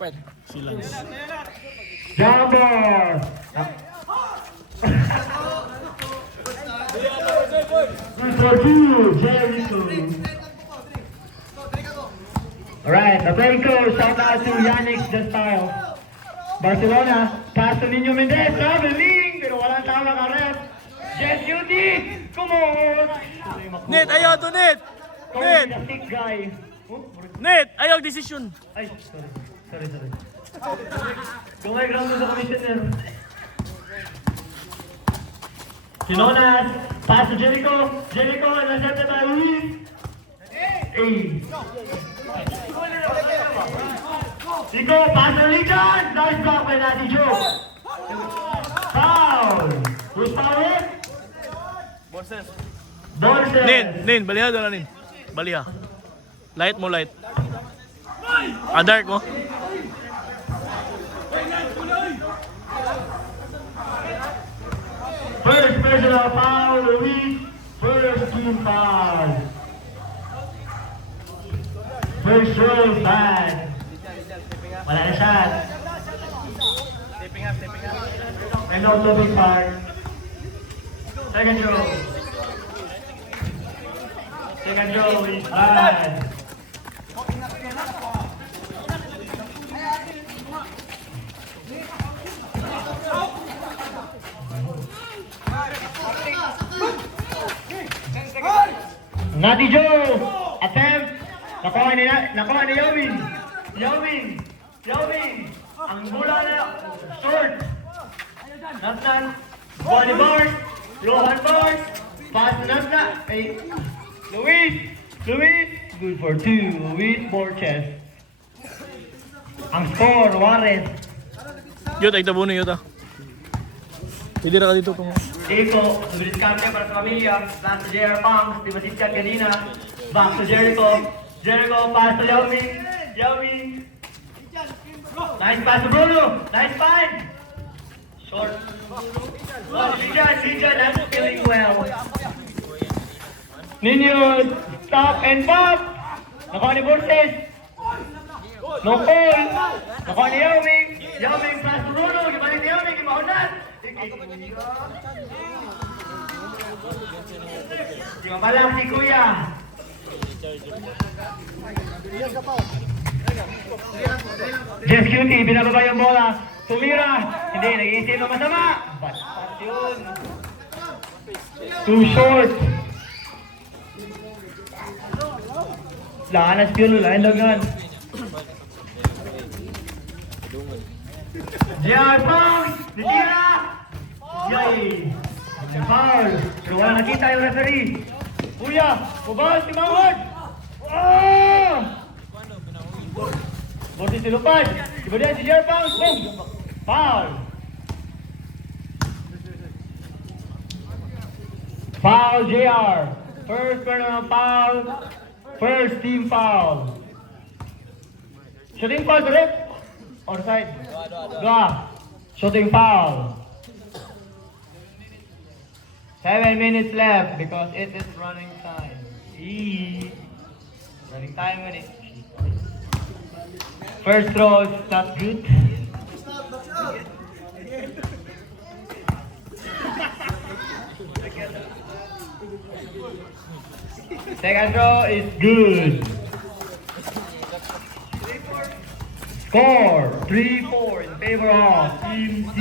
Silence. Jumper! For two, Jericho. Alright, the play coach, shout out to Yannick Destile. Barcelona, pass to Niño Mendez, traveling, pero walang tama ka rep. Jet Beauty, come on! Net, ayaw to Net! Net! The thick guy. Net, ayaw decision. Ay, sorry. Gumay ground sa commissioner. Sinonas, pass to Jericho. Jericho, intercepted by Luis. Nico, pass to Lincoln. Nice block by Natty Joe. Foul. Who's foul? Borses. Nin, baliha doon na Nin. Baliha. Light mo, light. Dark mo. First personal foul, Luis. First team foul. First roll, bad. Wala na shot. And also big part. Second row. Second row is bad. Natty Joe! Attempt! Nakuha ni Yawing! Ang bola na short! Natnan! Kuha ni Bart! Rohan Bart! Pass na Natna! Luis! Good for two! Luis Borges! Ang score, Juarez! Yut, ay tabunin yut ah. Hindi na ka dito kung... Eko, nagdiskarte para sa pamilya. Pass to JR Pangs, di ba sitchat kanina? Back to Jericho. Jericho, pass to Yawing. Nice pass to Bruno. Nice find. Short. Oh, Lijan, that's feeling well. Ninyo, stop and pop. Nakuha ni Borges. No call. Nakuha ni Yawing. Yawing, pass to Bruno. Gimana ni Yawing, gimaunan. Di mabalang si Kuya. Jeff Cutie, binababa yung bola. Tumira. Hindi, nag-iisip na masama. But yun. Too short. Lahanas yun, lahan dagan. JR Pangs! Ditira! Yay! Foul! Pero wala nakita yung referee. Kuya! Kubal! Timawad! Oh! Borti silupad! Iba din si JR Pangs! Boom! Foul! Foul JR! First personal foul. First team foul. Shooting foul direct. Outside. Shooting foul. 7 minutes left because it is running time. Running time with it. First throw is not good. Second throw is good. Score 3-4 in favor of Team C.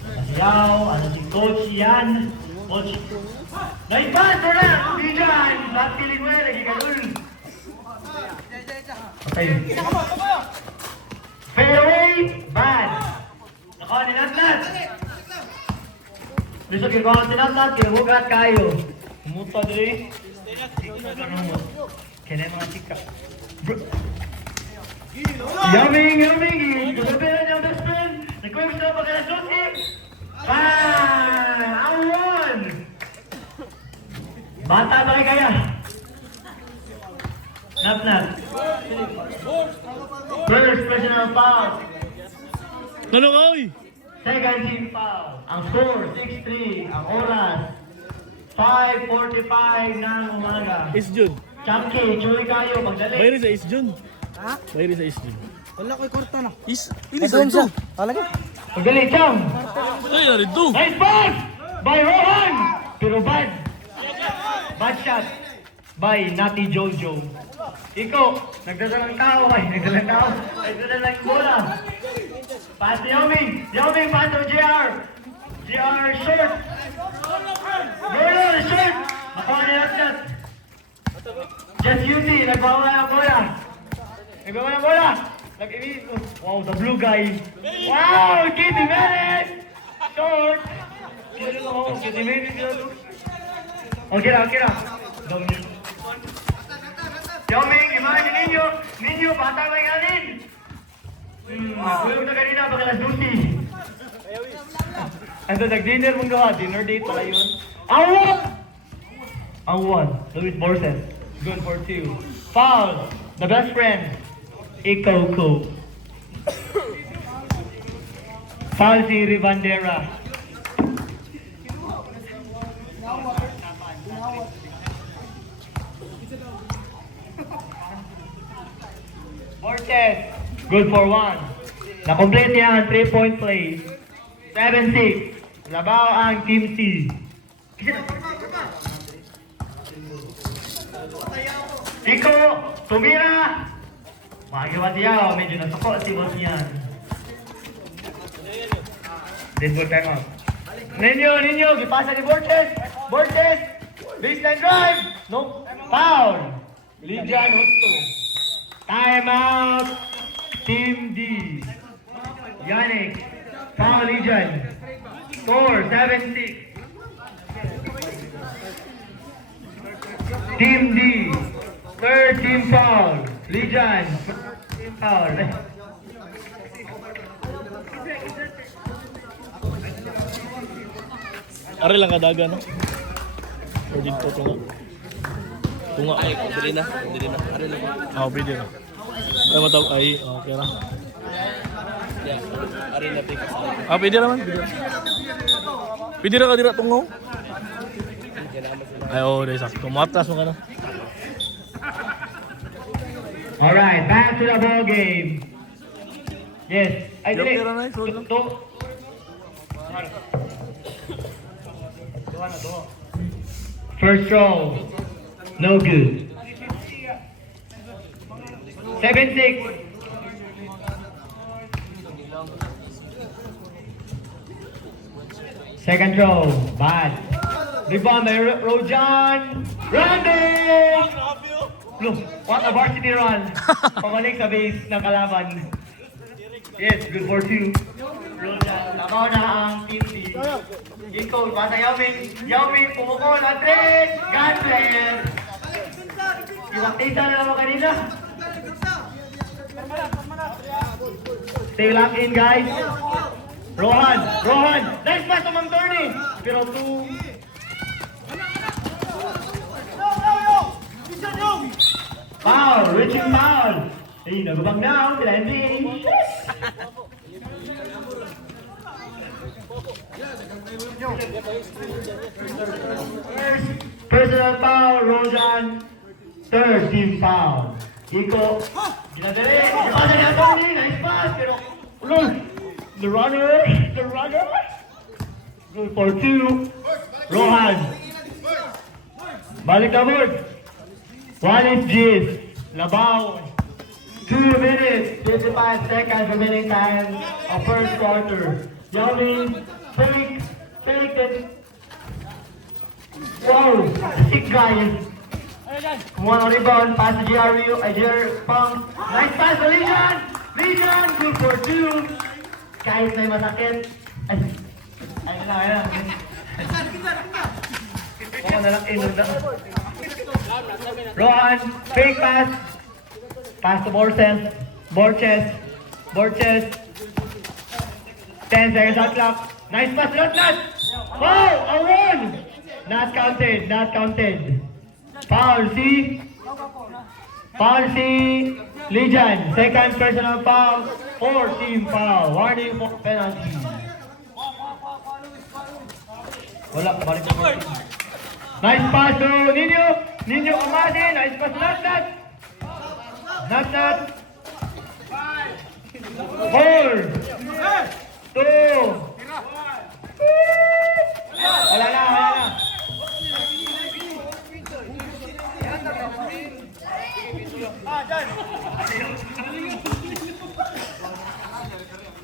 Nasiyaw, si Coach Ian. Coach. Naipan, na! Bijan! Not feeling well, lagi ganun. Okay. Fairway, bad. Nakuha ni Natlat. Gusto kagawa si Natlat, kinabugat kayo. Umuta diri. Kaya mga chika. Yuming! Gabi na niyang best friend! Nag-quick stop ang kalasot eh! Ang won! Bata ba kaya? Nap. First personal foul. Ano ka oy? Second team foul. Ang score, 6-3. Ang oras, 5:45 ng umaga. Is June. Chunky, joy kayo, magdali. Bayri sa Is June. Ha? Bayri sa Is June. Wala ko'y kwarta na. Ini sa ito. Talaga? Magaling, Chang. Ay, na rin to. Nice pass by Rohan. Pero bad. Bad shot by Nati Jojo. Iko, nagdadalang tao ay nagdadalang tao. Nagdadalang bola. Pass to Yoming. Yoming, pass to JR. JR short. Bola, short. Makuha na yung shot. Just UT, nagbawa ng bola. Nagbawa ng bola. Wow, the blue guy. Wow, Kitty Menes. Short. Kitty Menes. Okay na. Yoming, gimana ninyo? Ninyo, bata may ganin. Kulog na kanina, baka las 12. Ando, nag-dinner mong gawa. Dinner date pala yun. Ang one. Luis Borges. Good for 2. Foul. The best friend. Ikoko. Foul si Rivandera. Borges. Good for 1. Na-complete niya ang 3-point play. 7-6. Labaw ang Team C. Iko, tumira! Magawa siya, medyo nasako si boss niyan. Then good time out. Ninyo, gipasa ni Borges! Borges! Baseline drive! No, foul! Lijan Husto. Time out! Team D. Yannick. Foul Lijan. Score, 7-6. Team D. Third team foul. Lijan. Team foul. Ari lang kadaga, no? O dito, tunga. Ay, pwede na. Ano lang. Pwede na. Ay, matawag. Ay, okay na. Yeah, ari na pick sa. Pwede naman. Pwede na ka dira tungaw. Ay, dahil sakto. Matas mo ka na. Alright, back to the ball game. Yes. Ay, Yung dili. tira na, ikaw lang. First row. No good. 7-6. Second row. Bad. Rebound by Rojan. Running! Look, what a varsity run. Pabalik sa base ng kalaban. Yes, good for 2. Rojan, takaw na ang team D. Iko, bata Yoming, pumukol, Andres! Gunplay! Iwaktita na naman kanina. Stay locked in, guys. Rohan! Nice pass to Mang Tony! Pero 2. Foul! Reaching foul! Ay, nagubang down sila NBA. Personal foul, Rojan. Third team foul. Iko, ginadali. Ginadali na Tony. Nice pass. Pero, ulol. The runner. Good for 2. Rohan. Balik na board. 1 is Gis. Labaw. 2 minutes, 55 seconds remaining time of first quarter. Yoming, fake it. Wow, sick guy. One on rebound, pass to JR Pang. Nice pass to Lijan, good for 2. Kahit may masakit. Ayun na. Baka na lang inod na. Rohan, fake pass. Pass to Borges. 10 seconds on clock. Nice pass, not. Foul, a run. Not counted. Foul, Lijan. Second personal foul. 4 team foul. Warning for penalty. Wala, balik na. Nice pass to Ninyo Amadi. Nice pass, not. 4, 2, wala na.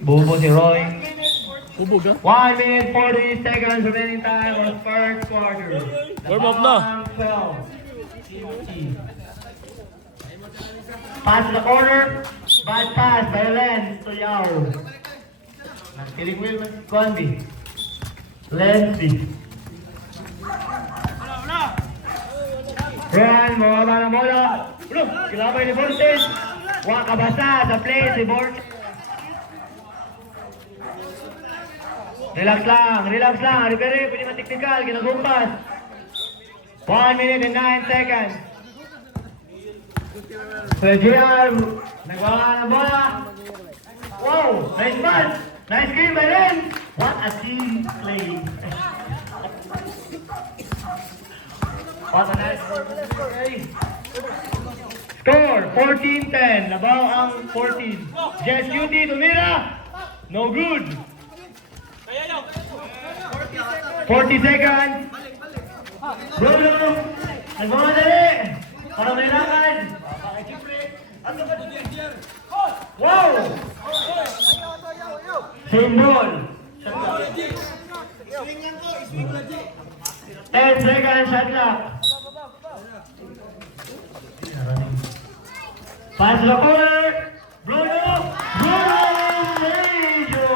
Bubo si Roy. Hubog ha? 1 minute 40 seconds remaining time of first quarter. Warm up na. 12. Pass to the corner. Bad pass by Lenz to Yao. Nagkiling wheel man si Kwanbi. Lenzi. Run, mababa na bola. Ulo, kilabay ni Borges. Wakabasa sa play si Borges. Relax lang. Referee, pwede man-technical, ginagumpas. 1 minute and 9 seconds. So, JR, nagawa ng bola. Wow, nice pass. Nice game by Len. What a team play. What a nice play. Score, 14-10. Labaw ang 14. Jess Cutie, tumira. No good. 40 seconds. Bruno, nagmamadali. Para may lakad. Wow! Same ball. 10 seconds shot clock. Pass the corner. Bruno! Major!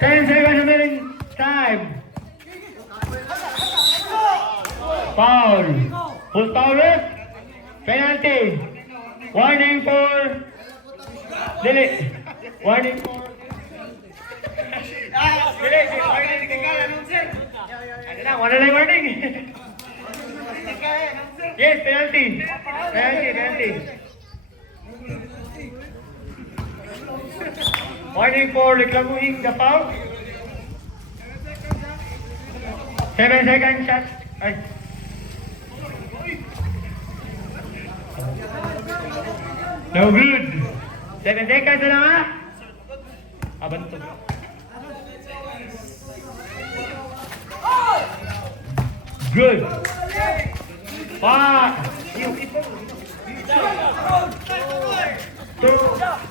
10 seconds remaining time. Foul. Full foul ref. Penalty. Warning for Dili. Warning for wala na yung warning. Yes, penalty. Penalty. Warning for reklamuhin the foul. 7 seconds shot. Ay. No good. 7 seconds na lang ha. Abanto. Good. Pa. 2.